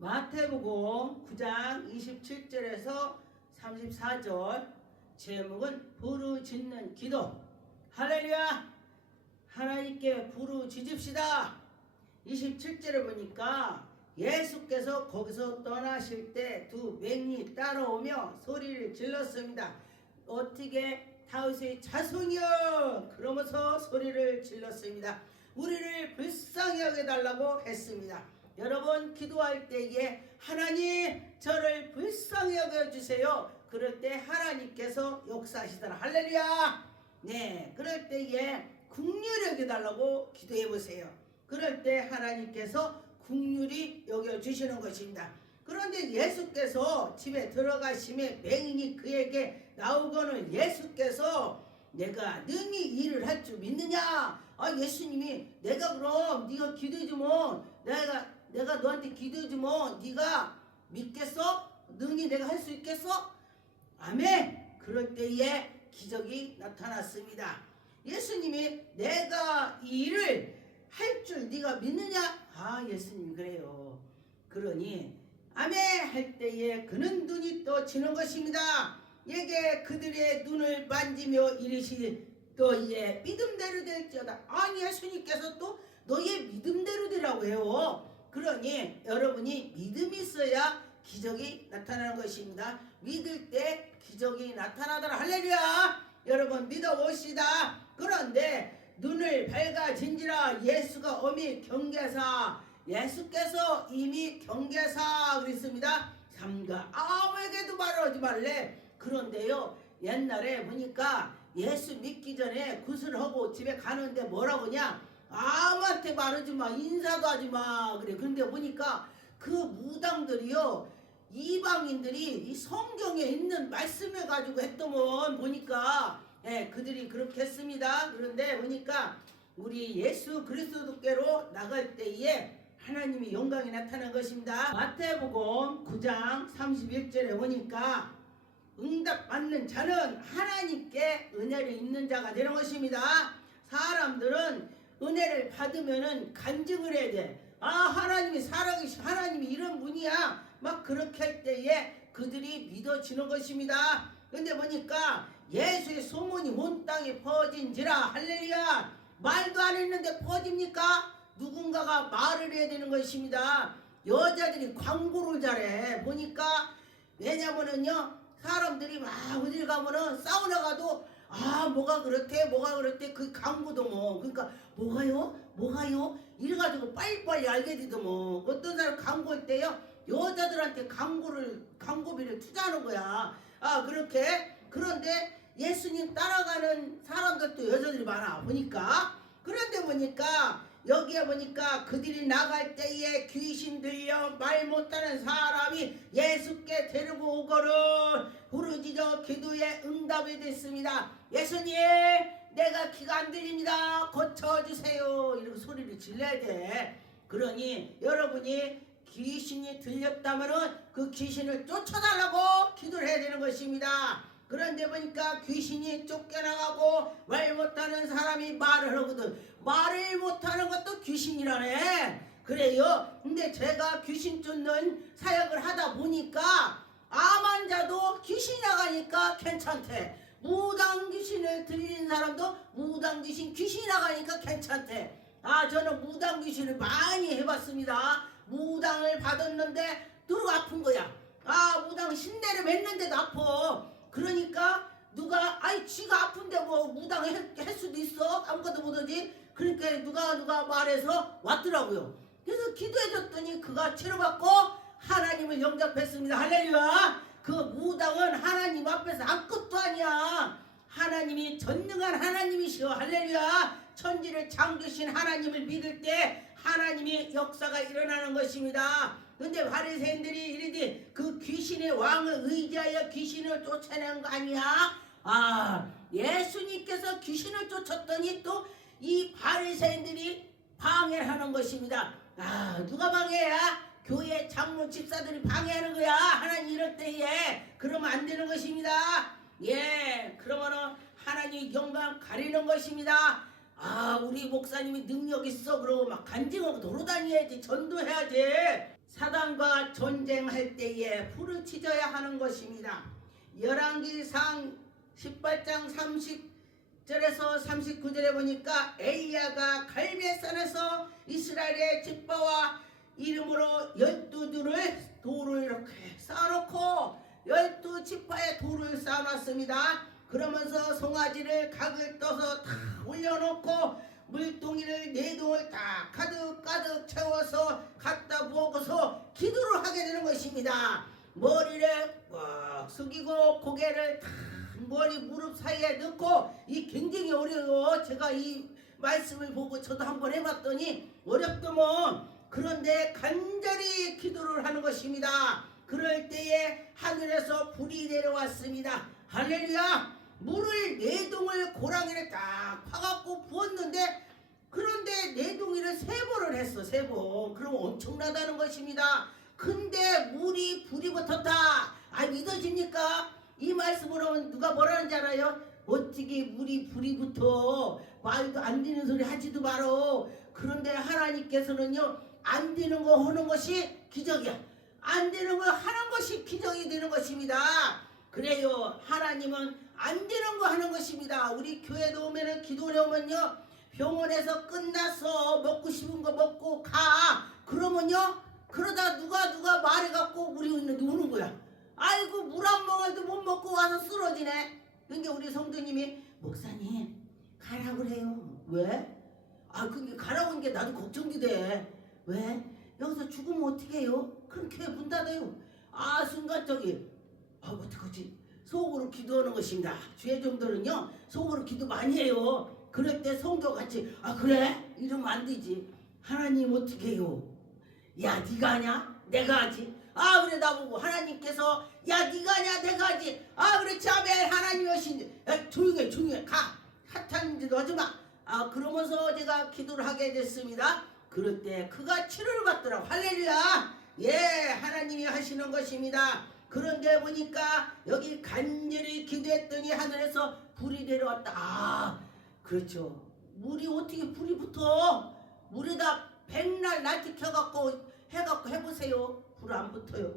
마태복음 9장 27절에서 34절 제목은 부르짖는 기도. 할렐루야! 하나님께 부르짖읍시다. 27절에 보니까 예수께서 거기서 떠나실 때 두 맹인이 따라오며 소리를 질렀습니다. 어떻게 다윗의 자손이여, 그러면서 소리를 질렀습니다. 우리를 불쌍히 여겨달라고 했습니다. 여러분, 기도할 때에 하나님 저를 불쌍히 여겨주세요. 그럴 때 하나님께서 역사하시더라. 할렐루야. 네, 그럴 때에 긍휼히 여겨달라고 기도해 보세요. 그럴 때 하나님께서 긍휼히 여겨주시는 것입니다. 그런데 예수께서 집에 들어가심에 맹인이 그에게 나오거늘 예수께서 내가 능히 일을 할 줄 믿느냐? 예수님이 내가 그럼 네가 기도해 주면 내가 너한테 기도해 주면 네가 믿겠어? 능히 내가 할 수 있겠어? 아멘. 그럴 때에 기적이 나타났습니다. 예수님이 내가 이 일을 할 줄 네가 믿느냐? 예수님 그래요. 그러니 아멘 할 때에 그는 눈이 떠지는 것입니다. 예게 그들의 눈을 만지며 이르시니 너희의 믿음대로 될지어다. 예수님께서 또 너희의 믿음대로 되라고 해요. 그러니 여러분이 믿음이 있어야 기적이 나타나는 것입니다. 믿을 때 기적이 나타나더라. 할렐루야. 여러분 믿어봅시다. 그런데 눈을 밝아진지라 예수가 어미 경계사, 예수께서 이미 경계사 그랬습니다. 삼가 아무에게도 말하지 말래. 그런데요, 옛날에 보니까 예수 믿기 전에 구슬하고 집에 가는데 뭐라고 하냐? 아무한테 말하지 마, 인사도 하지 마 그래. 그런데 보니까 그 무당들이요, 이방인들이 이 성경에 있는 말씀을 가지고 했더만 보니까 그들이 그렇게 했습니다. 그런데 보니까 우리 예수 그리스도께로 나갈 때에 하나님이 영광이 나타난 것입니다. 마태복음 9장 31절에 보니까 응답 받는 자는 하나님께 은혜를 입는 자가 되는 것입니다. 사람들은 은혜를 받으면은 간증을 해야 돼. 하나님이 살아계시, 하나님이 이런 분이야. 막 그렇게 할 때에 그들이 믿어지는 것입니다. 근데 보니까 예수의 소문이 온 땅에 퍼진지라. 할렐루야. 말도 안 했는데 퍼집니까? 누군가가 말을 해야 되는 것입니다. 여자들이 광고를 잘해. 보니까 왜냐면은요, 사람들이 막 어딜 가면은 사우나 가도 뭐가 그렇대 그 광고도 뭐, 그러니까 뭐가요 이래가지고 빨리빨리 알게 되더뭐. 어떤 사람 광고할 때요, 여자들한테 광고비를 투자하는 거야. 그렇게. 그런데 예수님 따라가는 사람들도 여자들이 많아 보니까. 그런데 보니까 여기에 보니까 그들이 나갈 때에 귀신 들려 말 못하는 사람이 예수께 데리고 오거를 부르짖어 기도에 응답이 됐습니다. 예수님, 내가 귀가 안 들립니다. 고쳐주세요. 이렇게 소리를 질러야 돼. 그러니 여러분이 귀신이 들렸다면은 그 귀신을 쫓아달라고 기도를 해야 되는 것입니다. 그런데 보니까 귀신이 쫓겨나가고 말 못하는 사람이 말을 하거든. 말을 못하는 것도 귀신이라네. 그래요. 근데 제가 귀신 쫓는 사역을 하다 보니까 암 환자도 귀신이 나가니까 괜찮대. 무당 귀신을 들리는 사람도 무당 귀신이 나가니까 괜찮대. 저는 무당 귀신을 많이 해봤습니다. 무당을 받았는데 늘 아픈 거야. 무당 신내를 맺는데도 아파. 그러니까 누가 지가 아픈데 뭐 무당 할 수도 있어. 아무것도 못하지. 그러니까 누가 말해서 왔더라고요. 그래서 기도해줬더니 그가 치료받고 하나님을 영접했습니다. 할렐루야. 그 무당은 하나님 앞에서 아무것도 아니야. 하나님이 전능한 하나님이시여. 할렐루야. 천지를 창조신 하나님을 믿을 때 하나님이 역사가 일어나는 것입니다. 근데 바리새인들이 이르되 그 귀신의 왕을 의지하여 귀신을 쫓아내는 거 아니야? 예수님께서 귀신을 쫓았더니 또 이 바리새인들이 방해를 하는 것입니다. 누가 방해야? 교회 장로 집사들이 방해하는 거야. 하나님 이럴 때에. 그러면 안 되는 것입니다. 그러면은 하나님 영광 가리는 것입니다. 우리 목사님이 능력 있어 그러고 막 간증하고 돌아다녀야지, 전도해야지. 사단과 전쟁할 때에 부르짖어야 하는 것입니다. 열왕기상 18장 30절에서 39절에 보니까 엘리야가 갈멜산에서 이스라엘의 지파와 이름으로 12돌을 돌을 이렇게 쌓아놓고 12지파의 돌을 쌓아놨습니다. 그러면서 송아지를 각을 떠서 다 올려놓고 물동이를 4동을 다 가득 채워서 갖다 부어서 기도를 하게 되는 것입니다. 머리를 꽉 숙이고 고개를 다 머리 무릎 사이에 넣고 이 굉장히 어려워. 제가 이 말씀을 보고 저도 한번 해봤더니 어렵더만. 그런데 간절히 기도를 하는 것입니다. 그럴 때에 하늘에서 불이 내려왔습니다. 할렐루야. 물을 4동을 고랑이를 딱 파갖고 부었는데 그런데 4동이를 3번을 했어. 3번. 그럼 엄청나다는 것입니다. 근데 물이 불이 붙었다. 믿어집니까? 이 말씀을 하면 누가 뭐라는지 알아요? 어떻게 물이 불이 붙어? 말도 안 되는 소리 하지도 말어. 그런데 하나님께서는요, 안 되는 거 하는 것이 기적이야. 안 되는 거 하는 것이 기적이 되는 것입니다. 그래요. 하나님은 안 되는 거 하는 것입니다. 우리 교회에 오면은 기도에 오면요, 병원에서 끝났어. 먹고 싶은 거 먹고 가. 그러면요, 그러다 누가 말해갖고 우리 우는 거야. 아이고, 물 한 모금도 못 먹고 와서 쓰러지네. 그러니까 우리 성도님이 목사님 가라 그래요. 왜? 그게 가라고 하는 게 나도 걱정이 돼. 왜? 여기서 죽으면 어떻게 해요? 그럼 교회 문 닫아요. 순간적인 어떡하지? 속으로 기도하는 것입니다. 주의 종들은요, 속으로 기도 많이 해요. 그럴 때 성도 같이 그래? 이러면 안 되지. 하나님 어떻게 해요? 야, 네가 하냐? 내가 하지. 그래, 나보고 하나님께서 야, 네가 하냐? 내가 하지. 그래, 자매 하나님 오신지. 조용해. 가. 사탄인지 넣지 마. 그러면서 제가 기도를 하게 됐습니다. 그럴 때 그가 치료를 받더라고. 할렐루야. 예, 하나님이 하시는 것입니다. 그런데 보니까 여기 간절히 기도했더니 하늘에서 불이 내려왔다. 그렇죠. 물이 어떻게 불이 붙어? 물에다 백날 날개 켜갖고 해보세요. 불 안 붙어요.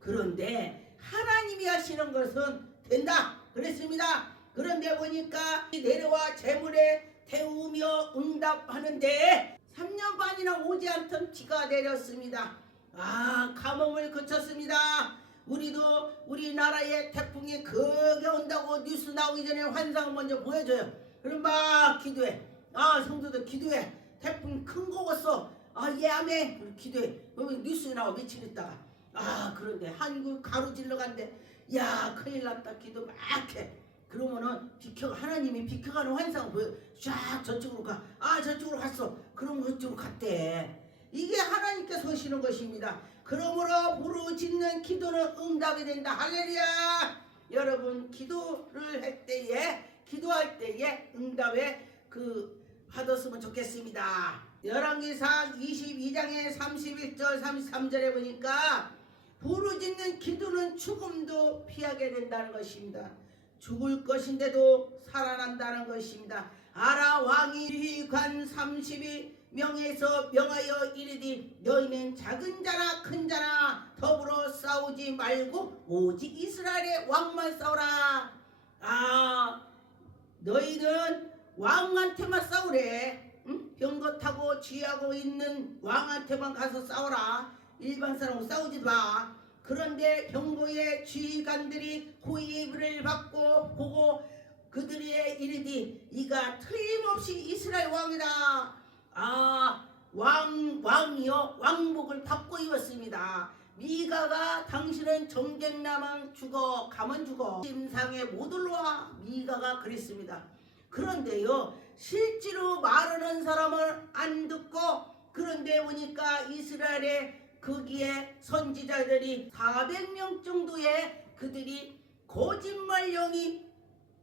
그런데 하나님이 하시는 것은 된다. 그랬습니다. 그런데 보니까 내려와 재물에 태우며 응답하는데 3년 반이나 오지 않던 비가 내렸습니다. 가뭄을 그쳤습니다. 우리도 우리나라에 태풍이 크게 온다고 뉴스 나오기 전에 환상을 먼저 보여줘요. 그럼 막 기도해. 성도들 기도해. 태풍 큰 거 왔어. 예, 아멘. 기도해. 그러면 뉴스 나와 며칠 있다가. 그런데 한국 가로질러 간대. 야, 큰일 났다. 기도 막 해. 그러면은 하나님이 비켜가는 환상을 보여. 쫙 저쪽으로 가. 저쪽으로 갔어. 그럼 그쪽으로 갔대. 이게 하나님께서 하시는 것입니다. 그러므로 부르짖는 기도는 응답이 된다. 할렐루야. 여러분, 기도할 때에 응답에 받았으면 좋겠습니다. 열왕기상 22장의 31절 33절에 보니까 부르짖는 기도는 죽음도 피하게 된다는 것입니다. 죽을 것인데도 살아난다는 것입니다. 왕이 지휘관 32명에서 명하여 이르되 너희는 작은 자나 큰 자나 더불어 싸우지 말고 오직 이스라엘의 왕만 싸우라. 너희는 왕한테만 싸우래. 병거 타고 쥐하고 있는 왕한테만 가서 싸우라. 일반 사람하고 싸우지 마. 그런데 병거의 지휘관들이 호의를 받고 보고 그들이 이르되 이가 틀림없이 이스라엘 왕이다. 왕이요, 왕복을 받고 입었습니다. 미가가 당신은 전쟁 나면 죽어, 가면 죽어, 심상에 못 올라와. 미가가 그랬습니다. 그런데요, 실제로 말하는 사람을 안 듣고, 그런데 보니까 이스라엘의 거기에 선지자들이 400명 정도의 그들이 거짓말령이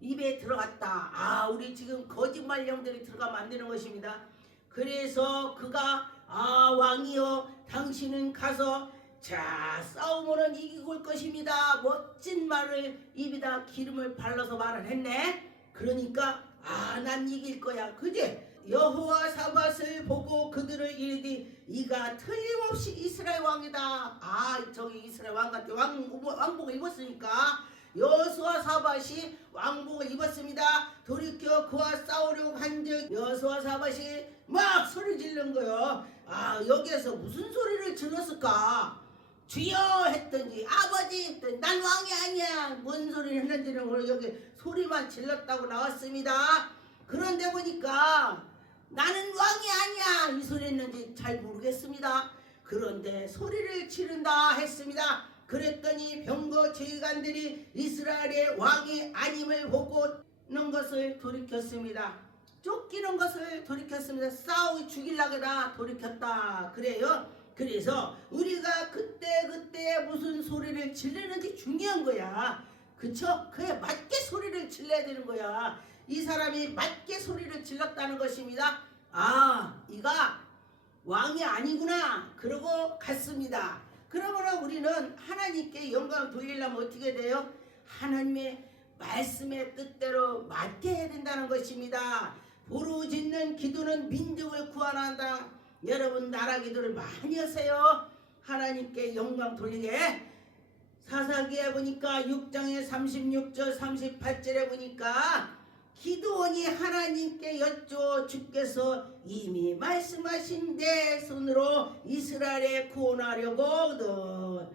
입에 들어갔다. 우리 지금 거짓말령들이 들어가면 안 되는 것입니다. 그래서 그가 왕이여, 당신은 가서 싸우면은 이기고 올 것입니다. 멋진 말을 입에다 기름을 발라서 말을 했네. 그러니까 난 이길 거야. 그지? 여호와 사밧을 보고 그들을 이르되 이가 틀림없이 이스라엘 왕이다. 저기 이스라엘 왕 같아. 왕복을 입었으니까 여호수아 사밧이 왕복을 입었습니다. 돌이켜 그와 싸우려고 한즉 여호수아 사밧이 막 소리 지르는 거요. 여기에서 무슨 소리를 질렀을까? 주여 했더니 아버지 했더니 난 왕이 아니야. 뭔 소리를 했는지는 모르고 여기 소리만 질렀다고 나왔습니다. 그런데 보니까 나는 왕이 아니야 이 소리 했는지 잘 모르겠습니다. 그런데 소리를 지른다 했습니다. 그랬더니 병거 지휘관들이 이스라엘의 왕이 아님을 보고는 것을 돌이켰습니다. 쫓기는 것을 돌이켰습니다. 싸우기 죽이려고다 돌이켰다 그래요. 그래서 우리가 그때 무슨 소리를 지르는지 중요한 거야. 그쵸? 그에 맞게 소리를 질러야 되는 거야. 이 사람이 맞게 소리를 질렀다는 것입니다. 이가 왕이 아니구나 그러고 갔습니다. 그러므로 우리는 하나님께 영광을 돌리려면 어떻게 돼요? 하나님의 말씀의 뜻대로 맞게 해야 된다는 것입니다. 부르짖는 기도는 민족을 구원한다. 여러분 나라 기도를 많이 하세요. 하나님께 영광 돌리게. 사사기에 보니까 6장의 36절 38절에 보니까 기드온이 하나님께 여쭈어 주께서 이미 말씀하신 내 손으로 이스라엘에 구원하려거든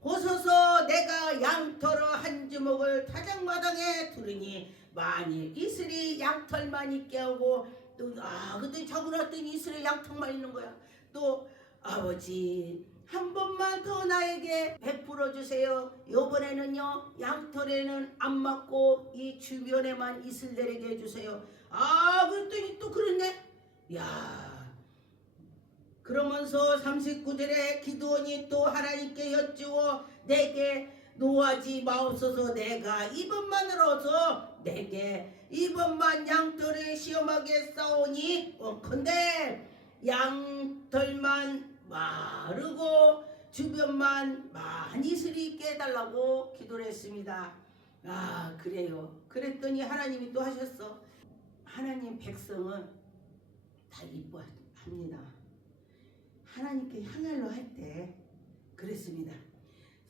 보소서 내가 양털어 한 주먹을 타작마당에 두르니 만일 이슬이 양털만 있게 하고 또 근데 저분었더니 이슬에 양털만 있는 거야. 또 아버지 한 번만 더 나에게 베풀어 주세요. 요번에는요 양털에는 안 맞고 이 주변에만 이슬 내리게 해주세요. 그랬더니 또 그랬네. 그러면서 39절에 기드온이 또 하나님께 여쭈어 내게 노하지 마옵소서. 내가 이번만으로서 내게 이번만 양털에 시험하게 싸우니 원컨대 양털만 마르고 주변만 많이 이슬이 있게 해달라고 기도를 했습니다. 그래요. 그랬더니 하나님이 또 하셨어. 하나님 백성은 다 이뻐합니다. 하나님께 향할로 할 때 그랬습니다.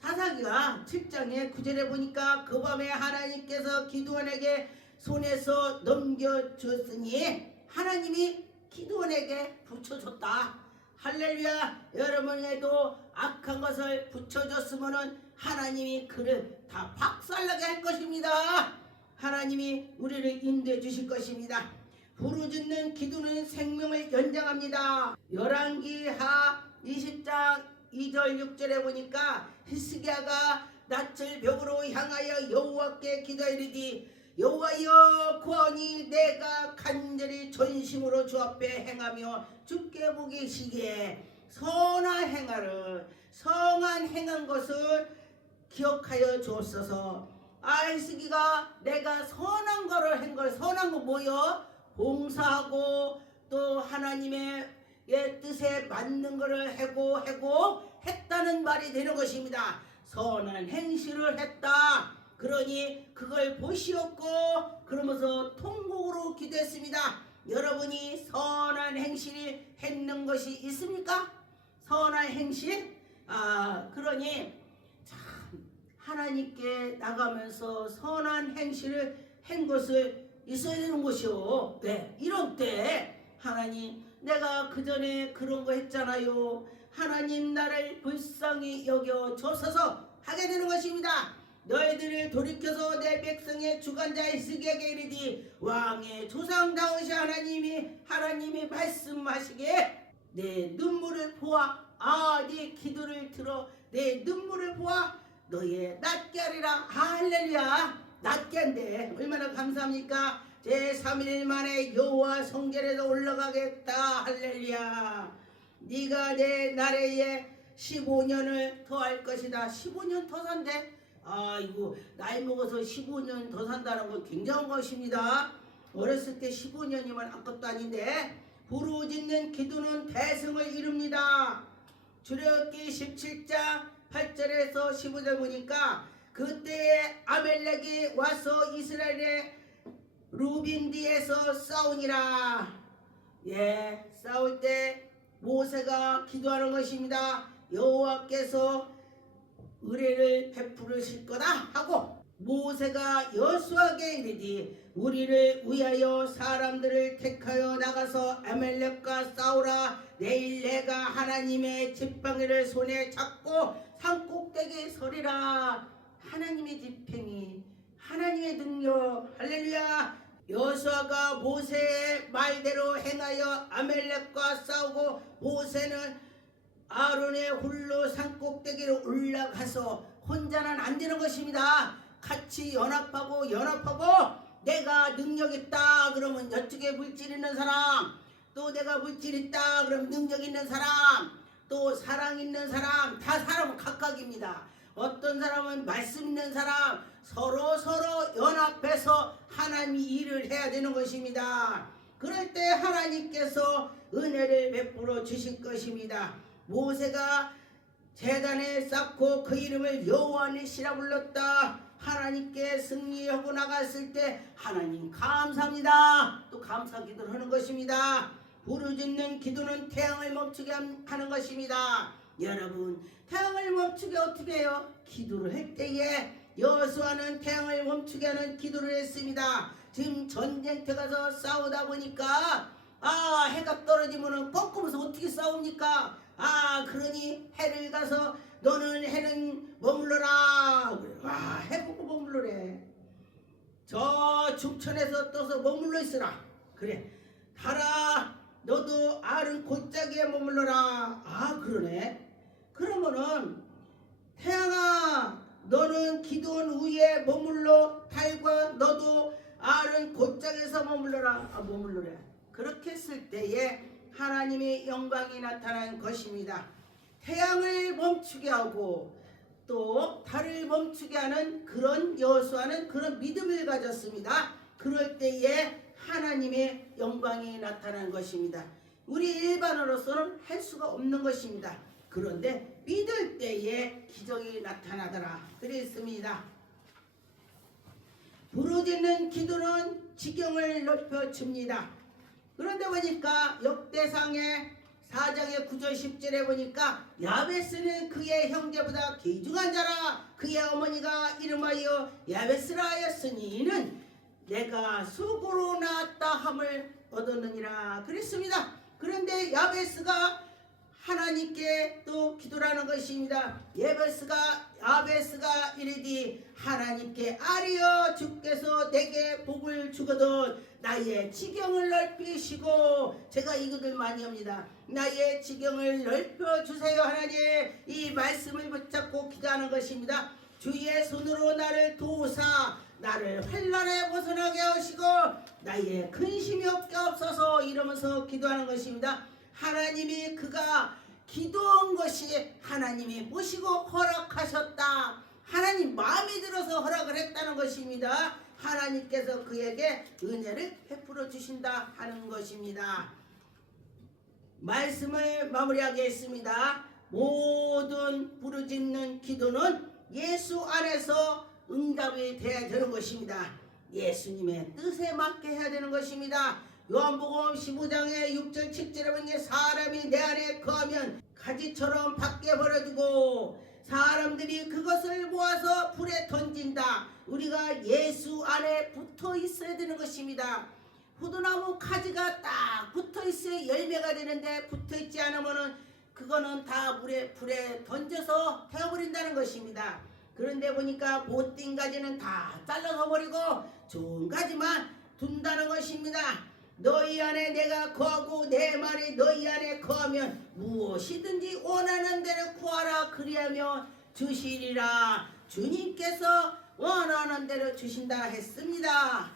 사사기가 7장의 9절에 보니까 그 밤에 하나님께서 기드온에게 손에서 넘겨줬으니 하나님이 기드온에게 붙여줬다. 할렐루야. 여러분에도 악한 것을 붙여줬으면 하나님이 그를 다 박살나게 할 것입니다. 하나님이 우리를 인도해 주실 것입니다. 부르짖는 기도는 생명을 연장합니다. 열왕기하 20장 2절 6절에 보니까 히스기야가 낯을 벽으로 향하여 여호와께 기도하리니 여호와여 구하니 내가 간절히 전심으로 주 앞에 행하며 주께 보기 시기에 선한 행하를 성한 행한 것을 기억하여 주옵소서. 히스기가 내가 선한 거를 한 걸 선한 거 뭐요? 봉사하고 또 하나님의 뜻에 맞는 거를 하고 했다는 말이 되는 것입니다. 선한 행실을 했다. 그러니 그걸 보시었고 그러면서 통곡으로 기도했습니다. 여러분이 선한 행실이 했는 것이 있습니까? 선한 행실? 그러니 참 하나님께 나가면서 선한 행실을 한 것을 있어야 되는 것이요. 네, 이런 때 하나님 내가 그 전에 그런 거 했잖아요. 하나님 나를 불쌍히 여겨 주소서 하게 되는 것입니다. 너희들을 돌이켜서 내 백성의 주관자 히스기야에게 이르디 왕의 조상 다윗이 하나님이 말씀하시기에 내 눈물을 보아 네 기도를 들어 내 눈물을 보아 너희의 낫게 하리라. 할렐루야. 낫게 한대. 얼마나 감사합니까? 제3일 만에 여호와 성전에도 올라가겠다. 할렐루야. 네가 내 나라에 15년을 더 할 것이다. 15년 더 산대. 이거 나이 먹어서 15년 더 산다는 건 굉장한 것입니다. 어렸을 때 15년이면 아무것도 아닌데 부르짖는 기도는 대성을 이룹니다. 출애굽기 17장 8절에서 15절 보니까 그때에 아멜렉이 와서 이스라엘의 루빈디에서 싸우니라. 싸울 때 모세가 기도하는 것입니다. 여호와께서 의뢰를 베푸르실 거다 하고 모세가 여호수아에게 이르되 우리를 위하여 사람들을 택하여 나가서 아말렉과 싸우라. 내일 내가 하나님의 지팡이를 손에 잡고 산꼭대기에 서리라. 하나님의 지팡이, 하나님의 능력, 할렐루야. 여호수아가 모세의 말대로 행하여 아말렉과 싸우고 모세는 아론의 홀로 산꼭대기로 올라가서 혼자는 안 되는 것입니다. 같이 연합하고 내가 능력 있다 그러면 저쪽에 물질 있는 사람, 또 내가 물질 있다 그러면 능력 있는 사람, 또 사랑 있는 사람, 다 사람은 각각입니다. 어떤 사람은 말씀 있는 사람, 서로 연합해서 하나님 일을 해야 되는 것입니다. 그럴 때 하나님께서 은혜를 베풀어 주실 것입니다. 모세가 제단에 쌓고 그 이름을 여호와 니시라 불렀다. 하나님께 승리하고 나갔을 때 하나님 감사합니다. 또 감사 기도를 하는 것입니다. 부르짖는 기도는 태양을 멈추게 하는 것입니다. 여러분, 태양을 멈추게 어떻게 해요? 기도를 할 때에 여호수아는 태양을 멈추게 하는 기도를 했습니다. 지금 전쟁터 가서 싸우다 보니까 해가 떨어지면 꺾으면서 어떻게 싸웁니까? 그러니 해를 가서 너는 해는 머물러라. 해 보고 머물러래. 저 중천에서 떠서 머물러 있으라. 그래. 달아 너도 아른 골짜기에 머물러라. 그러네. 그러면은 태양아 너는 기도원 위에 머물러 달과 너도 아른 골짜기에서 머물러라. 머물러래. 그렇게 했을 때에 하나님의 영광이 나타난 것입니다. 태양을 멈추게 하고 또 달을 멈추게 하는 그런 여호수아는 그런 믿음을 가졌습니다. 그럴 때에 하나님의 영광이 나타난 것입니다. 우리 일반으로서는 할 수가 없는 것입니다. 그런데 믿을 때에 기적이 나타나더라 그랬습니다. 부르짖는 기도는 지경을 높여줍니다. 그런데 보니까 역대상의 4장의 9절 10절에 보니까 야베스는 그의 형제보다 귀중한 자라. 그의 어머니가 이름하여 야베스라 하였으니 이는 내가 수고로 낳았다 함을 얻었느니라 그랬습니다. 그런데 야베스가 하나님께 또 기도라는 것입니다. 야베스가 이르디 하나님께 아뢰어 주께서 내게 복을 주거든 나의 지경을 넓히시고, 제가 이 기도를 많이 합니다. 나의 지경을 넓혀주세요. 하나님, 이 말씀을 붙잡고 기도하는 것입니다. 주의 손으로 나를 도우사 나를 환난에 벗어나게 하시고 나의 근심이 없게 없어서 이러면서 기도하는 것입니다. 하나님이 그가 기도한 것이 하나님이 보시고 허락하셨다. 하나님 마음이 들어서 허락을 했다는 것입니다. 하나님께서 그에게 은혜를 베풀어 주신다 하는 것입니다. 말씀을 마무리하겠습니다. 모든 부르짖는 기도는 예수 안에서 응답이 되어야 되는 것입니다. 예수님의 뜻에 맞게 해야 되는 것입니다. 요한복음 15장의 6절 7절에 보니 사람이 내 안에 거하면 가지처럼 밖에 버려두고 사람들이 그것을 모아서 불에 던진다. 우리가 예수 안에 붙어 있어야 되는 것입니다. 포도나무 가지가 딱 붙어 있어야 열매가 되는데 붙어 있지 않으면은 그거는 다 불에 던져서 태워버린다는 것입니다. 그런데 보니까 못된 가지는 다 잘라서 버리고 좋은 가지만 둔다는 것입니다. 너희 안에 내가 거하고 내 말이 너희 안에 거하면 무엇이든지 원하는 대로 구하라 그리하며 주시리라. 주님께서 원하는 대로 주신다 했습니다.